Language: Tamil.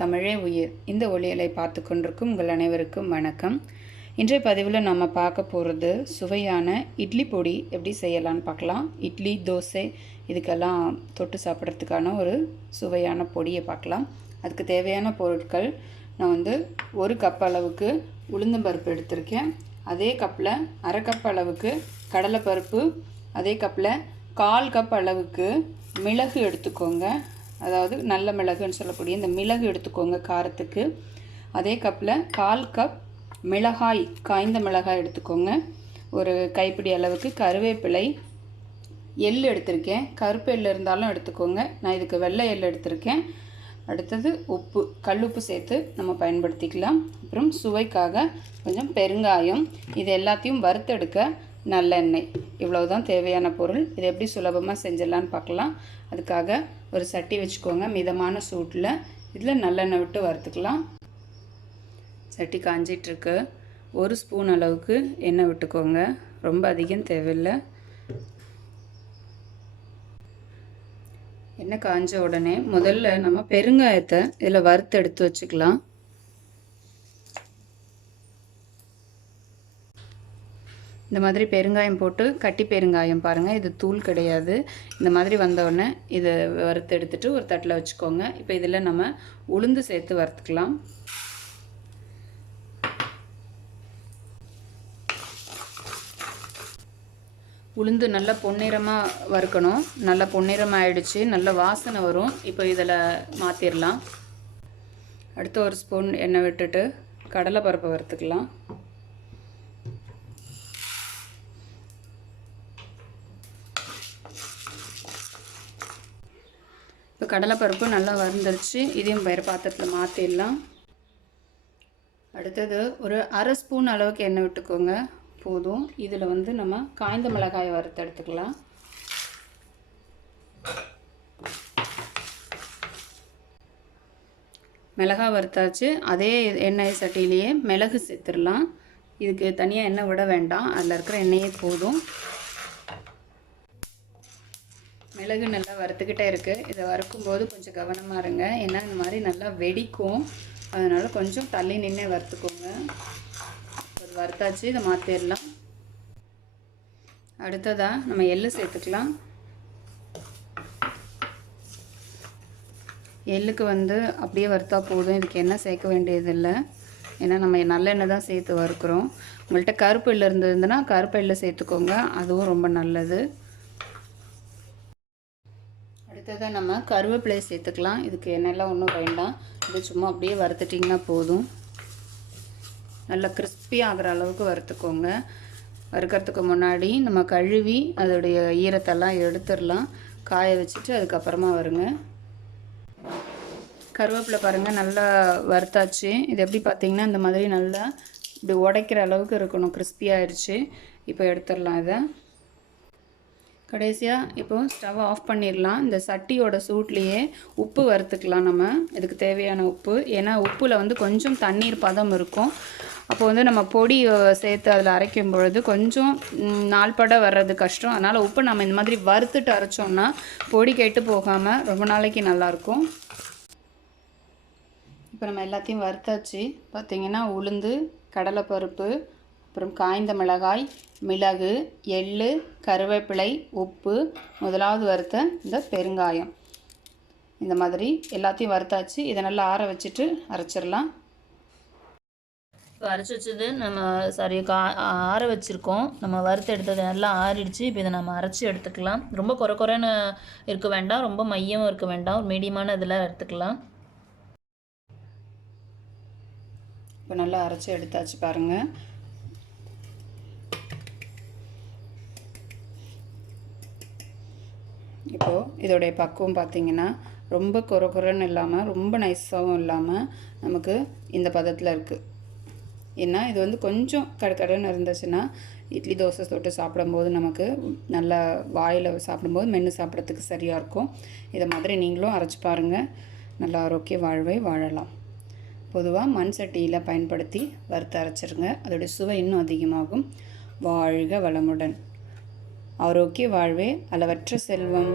தமிழே உயிர். இந்த ஒளியலை பார்த்து கொண்டிருக்கும் உங்கள் அனைவருக்கும் வணக்கம். இன்றைய பதிவில் நம்ம பார்க்க போகிறது சுவையான இட்லி பொடி எப்படி செய்யலான்னு பார்க்கலாம். இட்லி, தோசை இதுக்கெல்லாம் தொட்டு சாப்பிட்றதுக்கான ஒரு சுவையான பொடியை பார்க்கலாம். அதுக்கு தேவையான பொருட்கள், நான் 1 கப் அளவுக்கு உளுந்தம்பருப்பு எடுத்திருக்கேன். அதே கப்பில் அரை கப் அளவுக்கு கடலைப்பருப்பு, அதே கப்பில் 1/4 கப் அளவுக்கு மிளகு எடுத்துக்கோங்க. அதாவது நல்ல மிளகுன்னு சொல்லக்கூடிய இந்த மிளகு எடுத்துக்கோங்க காரத்துக்கு. அதே கப்பில் 1/4 கப் மிளகாய், காய்ந்த மிளகாய் எடுத்துக்கோங்க. ஒரு கைப்பிடி அளவுக்கு கருவேப்பிலை, எள் எடுத்திருக்கேன். கருப்பு எள் இருந்தாலும் எடுத்துக்கோங்க. நான் இதுக்கு வெள்ளை எள் எடுத்திருக்கேன். அடுத்தது உப்பு, கல்லுப்பு சேர்த்து நம்ம பயன்படுத்திக்கலாம். அப்புறம் சுவைக்காக கொஞ்சம் பெருங்காயம். இது எல்லாத்தையும் வறுத்தெடுக்க நல்லெண்ணெய். இவ்வளவு தான் தேவையான பொருள். இது எப்படி சுலபமாக செஞ்சிடலான்னு பார்க்கலாம். அதுக்காக ஒரு சட்டி வச்சுக்கோங்க. மிதமான சூட்டில் இதில் நல்லெண்ணெய் விட்டு வறுத்துக்கலாம். சட்டி காஞ்சிட்ருக்கு. 1 ஸ்பூன் அளவுக்கு எண்ணெய் விட்டுக்கோங்க. ரொம்ப அதிகம் தேவையில்லை. எண்ணெய் காஞ்ச உடனே முதல்ல நம்ம பெருங்காயத்தை இதில் வறுத்து எடுத்து வச்சுக்கலாம். இந்த மாதிரி பெருங்காயம் போட்டு, கட்டி பெருங்காயம் பாருங்கள், இது தூள் கிடையாது. இந்த மாதிரி வந்தோடனே இதை வறுத்து எடுத்துகிட்டு ஒரு தட்டில் வச்சுக்கோங்க. இப்போ இதில் நம்ம உளுந்து சேர்த்து வறுத்துக்கலாம். உளுந்து நல்லா பொன்னிறமாக வறுக்கணும். நல்லா பொன்னிறமாக ஆயிடுச்சு, நல்ல வாசனை வரும். இப்போ இதில் மாற்றிடலாம். அடுத்து 1 ஸ்பூன் எண்ணெய் விட்டுட்டு கடலைப்பருப்பை வறுத்துக்கலாம். இப்போ கடலைப்பருப்பு நல்லா வறுந்துருச்சு. இதையும் வேறு பாத்திரத்தில் மாற்றிடலாம். அடுத்தது ஒரு அரை ஸ்பூன் அளவுக்கு எண்ணெய் விட்டுக்கோங்க, போதும். இதில் நம்ம காய்ந்த மிளகாயை வறுத்து எடுத்துக்கலாம். மிளகாய் வறுத்தாச்சு. அதே எண்ணெய் சட்டியிலேயே மிளகு சேர்த்துடலாம். இதுக்கு தனியாக எண்ணெய் விட வேண்டாம், அதில் இருக்கிற எண்ணெயே போதும். மிளகு நல்லா வறுத்துக்கிட்டே இருக்குது. இதை வறுக்கும்போது கொஞ்சம் கவனமாக இருங்க, ஏன்னா இந்த மாதிரி நல்லா வெடிக்கும். அதனால் கொஞ்சம் தள்ளி நின்று வறுத்துக்கோங்க. அது வறுத்தாச்சு, இதை மாற்றிடலாம். அடுத்ததாக நம்ம எள்ளு சேர்த்துக்கலாம். எள்ளுக்கு அப்படியே வறுத்தா போதும், இதுக்கு எண்ணெய் சேர்க்க வேண்டியதில்லை. ஏன்னா நம்ம நல்லெண்ணெய் தான் சேர்த்து வறுக்கிறோம். உங்கள்கிட்ட கருப்பு எள்ளு இருந்ததுன்னா கருப்பு எள்ளு சேர்த்துக்கோங்க, அதுவும் ரொம்ப நல்லது. அடுத்ததாக நம்ம கருவேப்பிலை சேர்த்துக்கலாம். இதுக்கு எண்ணெயெல்லாம் ஒன்றும் வேண்டாம், இது சும்மா அப்படியே வறுத்துட்டிங்கன்னா போதும். நல்லா கிறிஸ்பியாக ஆகிற அளவுக்கு வறுத்துக்கோங்க. வறுக்கிறதுக்கு முன்னாடி நம்ம கழுவி அதோடைய ஈரத்தெல்லாம் எடுத்துடலாம். காய வச்சுட்டு அதுக்கப்புறமா வருங்க. கருவேப்பிலை பாருங்கள் நல்லா வறுத்தாச்சு. இது எப்படி பார்த்திங்கன்னா இந்த மாதிரி நல்லா இப்படி உடைக்கிற அளவுக்கு இருக்கணும். கிறிஸ்பியாகிடுச்சு. இப்போ எடுத்துடலாம். இதை கடைசியாக இப்போது ஸ்டவ் ஆஃப் பண்ணிடலாம். இந்த சட்டியோட சூட்லேயே உப்பு வறுத்துக்கலாம். நம்ம இதுக்கு தேவையான உப்பு, ஏன்னா உப்பில் கொஞ்சம் தண்ணீர் பதம் இருக்கும். அப்போ நம்ம பொடி சேர்த்து அதில் அரைக்கும் பொழுது கொஞ்சம் நாள்பட வர்றது கஷ்டம். அதனால் உப்பு நம்ம இந்த மாதிரி வறுத்துட்டு அரைச்சோம்னா பொடி கெட்டு போகாமல் ரொம்ப நாளைக்கு நல்லாயிருக்கும். இப்போ நம்ம எல்லாத்தையும் வறுத்தாச்சு. பார்த்திங்கன்னா உளுந்து, கடலைப்பருப்பு, அப்புறம் காய்ந்த மிளகாய், மிளகு, எள்ளு, கருவேப்பிலை, உப்பு, முதலாவது வறுத்த இந்த பெருங்காயம், இந்த மாதிரி எல்லாத்தையும் வறுத்தாச்சு. இதை நல்லா ஆற வச்சுட்டு அரைச்சிடலாம். இப்போ அரைச்சி வச்சது நம்ம ஆற வச்சுருக்கோம். நம்ம வறுத்து எடுத்தது நல்லா ஆறிடுச்சு. இப்போ இதை நம்ம அரைச்சி எடுத்துக்கலாம். ரொம்ப குறைன்னு இருக்க வேண்டாம், ரொம்ப மையமும் இருக்க வேண்டாம், ஒரு மீடியமான இதில் எடுத்துக்கலாம். இப்போ நல்லா அரைச்சி எடுத்தாச்சு பாருங்கள். இப்போது இதோடைய பக்குவம் பார்த்திங்கன்னா ரொம்ப குறைன்னு இல்லாமல் ரொம்ப நைஸாகவும் இல்லாமல் நமக்கு இந்த பதத்தில் இருக்குது. ஏன்னா இது கொஞ்சம் கடுன்னு இருந்துச்சுன்னா இட்லி, தோசை தொட்டு சாப்பிடும்போது நமக்கு நல்லா வாயில் சாப்பிடும்போது மென்று சாப்பிட்றதுக்கு சரியாக இருக்கும். இதை மாதிரி நீங்களும் அரைச்சி பாருங்கள். நல்ல ஆரோக்கிய வாழ்வை வாழலாம். பொதுவாக மண் சட்டியில் பயன்படுத்தி வறுத்து அரைச்சிருங்க, அதோடைய சுவை இன்னும் அதிகமாகும். வாழ்க வளமுடன். ஆரோக்கிய வாழ்வே அளவற்ற செல்வம்.